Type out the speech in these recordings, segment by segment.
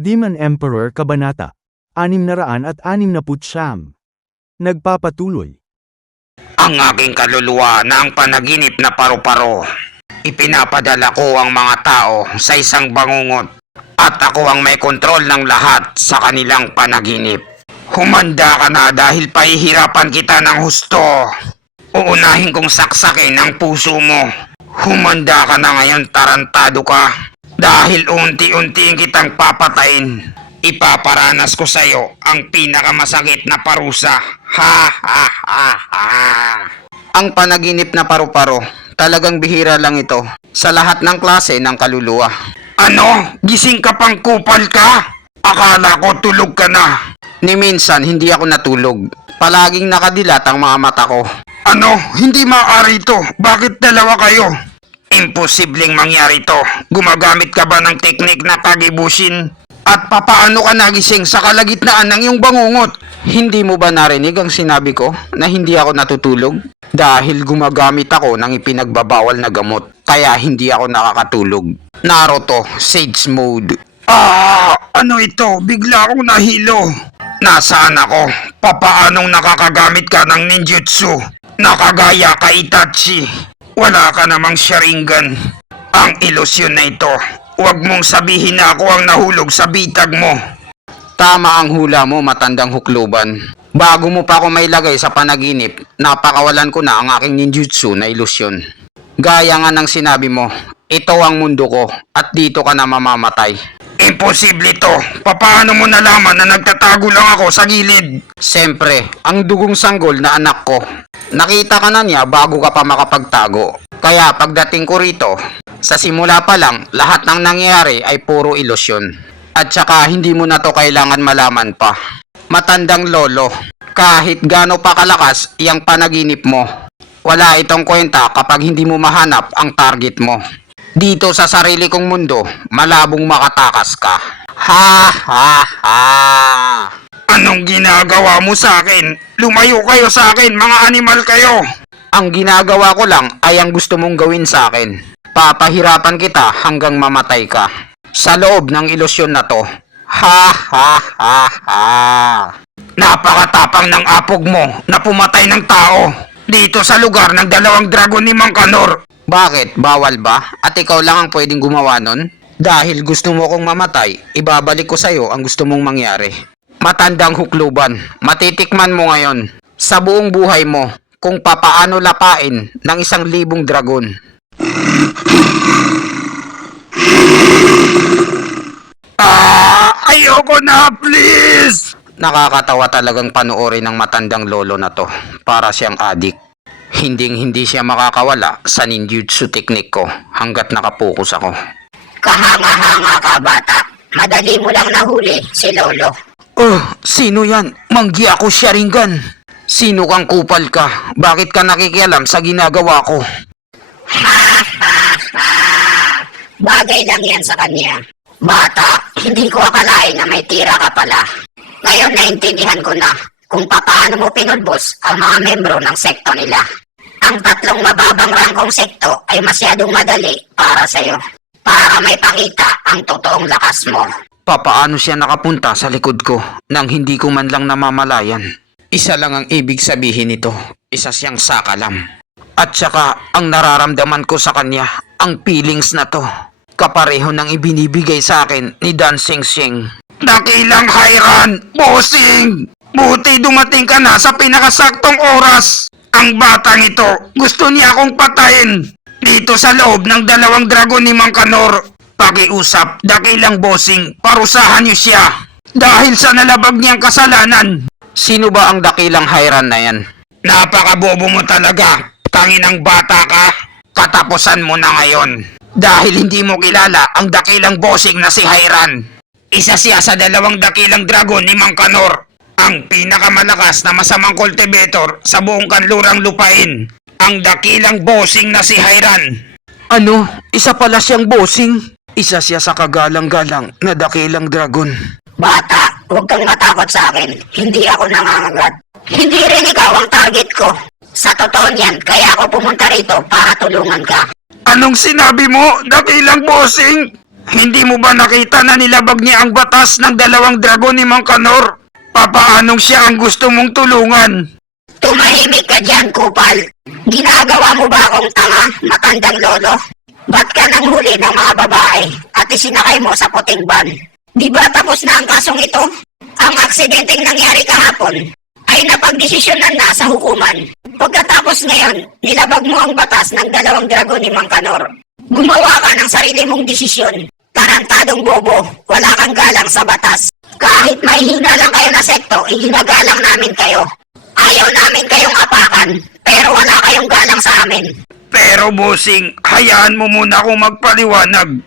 Demon Emperor Kabanata 669. Nagpapatuloy. Ang aking kaluluwa na ang panaginip na paru-paro. Ipinapadala ko ang mga tao sa isang bangungot at ako ang may kontrol ng lahat sa kanilang panaginip. Humanda ka na dahil pahihirapan kita ng husto. Uunahin kong saksakin ang puso mo. Humanda ka na ngayon, tarantado ka. Dahil unti-unti kitang papatayin. Ipaparanas ko sa iyo ang pinakamasakit na parusa. Ha ha ha ha. Ang panaginip na paru-paro, talagang bihira lang ito sa lahat ng klase ng kaluluwa. Ano? Gising ka pang kupal ka? Akala ko tulog ka na. Ni minsan hindi ako natulog. Palaging nakadilat ang mga mata ko. Ano? Hindi maaari ito. Bakit dalawa kayo? Imposibleng mangyari ito. Gumagamit ka ba ng teknik na Kagebushin? At papaano ka nagising sa kalagitnaan ng iyong bangungot? Hindi mo ba narinig ang sinabi ko na hindi ako natutulog? Dahil gumagamit ako ng ipinagbabawal na gamot. Kaya hindi ako nakakatulog. Naruto, Sage Mode. Ano ito? Bigla akong nahilo. Nasaan ako? Papaanong nakakagamit ka ng ninjutsu? Nakagaya ka Itachi. Wala ka namang Sharingan. Ang ilusyon na ito. Huwag mong sabihin na ako ang nahulog sa bitag mo. Tama ang hula mo, matandang hukluban. Bago mo pa ako mailagay sa panaginip, napakawalan ko na ang aking ninjutsu na ilusyon. Gaya nga ng sinabi mo, ito ang mundo ko at dito ka na mamamatay. Imposible to. Papaano mo nalaman na nagtatago lang ako sa gilid? Siyempre, ang dugong sanggol na anak ko. Nakita ka na niya bago ka pa makapagtago. Kaya pagdating ko rito, sa simula pa lang, lahat ng nangyayari ay puro ilusyon. At saka hindi mo na to kailangan malaman pa. Matandang lolo, kahit gaano pa kalakas iyang panaginip mo, wala itong kwenta kapag hindi mo mahanap ang target mo. Dito sa sarili kong mundo, malabong makatakas ka. Ha ha ha! Anong ginagawa mo sa akin? Lumayo kayo sa akin, mga animal kayo! Ang ginagawa ko lang ay ang gusto mong gawin sa akin. Papahirapan kita hanggang mamatay ka. Sa loob ng ilusyon na to. Ha ha ha ha! Napakatapang ng apog mo na pumatay ng tao dito sa lugar ng dalawang dragon ni Mang Kanor. Bakit? Bawal ba? At ikaw lang ang pwedeng gumawa nun? Dahil gusto mo kong mamatay, ibabalik ko sa'yo ang gusto mong mangyari. Matandang hukluban, matitikman mo ngayon sa buong buhay mo kung papaano lapain ng 1,000 dragon. Ayoko na, please! Nakakatawa talagang panoorin ng matandang lolo na to. Para siyang adik. Hindi siya makakawala sa ninjutsu technique ko hanggat nakapokus ako. Kahanga-hanga ka, bata. Madali mo lang nahuli si Lolo. Sino yan? Manggi ako Sharingan. Sino kang kupal ka? Bakit ka nakikialam sa ginagawa ko? Bagay lang yan sa kanya. Bata, hindi ko akalain na may tira ka pala. Ngayon naintindihan ko na kung paano mo pinulbos ang mga membro ng sekto nila. Ang 3 mababang rangkong sekto ay masyadong madali para sa'yo. Para may pakita ang totoong lakas mo. Papaano siya nakapunta sa likod ko nang hindi ko man lang namamalayan? Isa lang ang ibig sabihin nito. Isa siyang sakalam. At saka ang nararamdaman ko sa kanya, ang feelings na to. Kapareho ng ibinibigay sa akin ni Dan Sing. Dakilang Hairan! Bossing! Buti dumating ka na sa pinakasaktong oras! Ang batang ito, gusto niya akong patayin! Dito sa loob ng 2 dragon ni Mang Kanor. Pakiusap, dakilang bossing, parusahan niyo siya! Dahil sa nalabag niyang kasalanan! Sino ba ang dakilang Hairan na yan? Napakabobo mo talaga! Tanginang bata ka! Katapusan mo na ngayon! Dahil hindi mo kilala ang dakilang bossing na si Hairan! Isa siya sa 2 dakilang dragon ni Mang Kanor. Ang pinakamalakas na masamang cultivator sa buong kanlurang lupain. Ang dakilang bossing na si Hairan. Ano? Isa pala siyang bossing? Isa siya sa kagalang-galang na dakilang dragon. Bata, huwag kang matakot sa akin. Hindi ako nangangagat. Hindi rin ikaw ang target ko. Sa totoo niyan, kaya ako pumunta rito para tulungan ka. Anong sinabi mo, dakilang bossing? Hindi mo ba nakita na nilabag niya ang batas ng 2 dragon ni Mang Kanor? Papaanong siya ang gusto mong tulungan? Tumahimik ka dyan, Kupal. Ginagawa mo ba akong tanga, matandang lolo? Ba't ka nanghuli ng mga babae at isinakay mo sa puting van? Di ba tapos na ang kasong ito? Ang aksidenteng nangyari kahapon ay napagdesisyonan na sa hukuman. Pagkatapos ngayon, nilabag mo ang batas ng 2 dragon ni Mang Kanor. Gumawa ka ng sarili mong desisyon. Tarantadong bobo, wala kang galang sa batas. Kahit may hina lang kayo na sekto, iginagalang namin kayo. Ayaw namin kayong apakan, pero wala kayong galang sa amin. Pero bossing, hayaan mo muna akong magpaliwanag.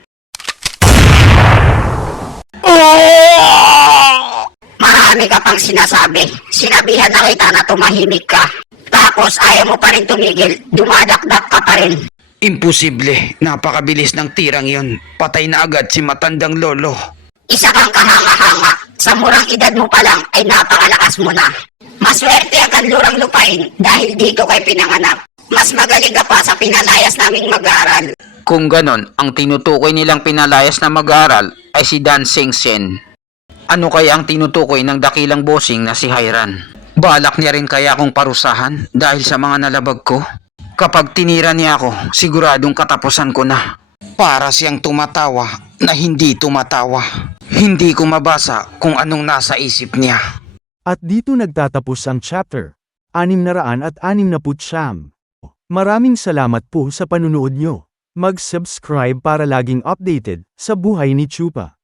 Oh! Marami ka pang sinasabi. Sinabihan na kita na tumahimik ka. Tapos ayaw mo pa rin tumigil, dumadakdak ka pa rin. Imposible, napakabilis ng tirang yon. Patay na agad si matandang lolo. Isa kang kahanga-hanga. Sa murang edad mo pa lang ay napakalakas mo na. Maswerte ang kanlurang lupain dahil dito kay pinanganak. Mas magaling ka pa sa pinalayas naming mag-aaral. Kung ganon, ang tinutukoy nilang pinalayas na mag-aaral ay si Dan Sengsen. Ano kaya ang tinutukoy ng dakilang bossing na si Hyran? Balak niya rin kaya akong parusahan dahil sa mga nalabag ko? Kapag tinira niya ako, siguradong katapusan ko na. Para siyang tumatawa na hindi tumatawa. Hindi ko mabasa kung anong nasa isip niya. At dito nagtatapos ang chapter 669. Maraming salamat po sa panunood nyo. Mag-subscribe para laging updated sa buhay ni Chupa.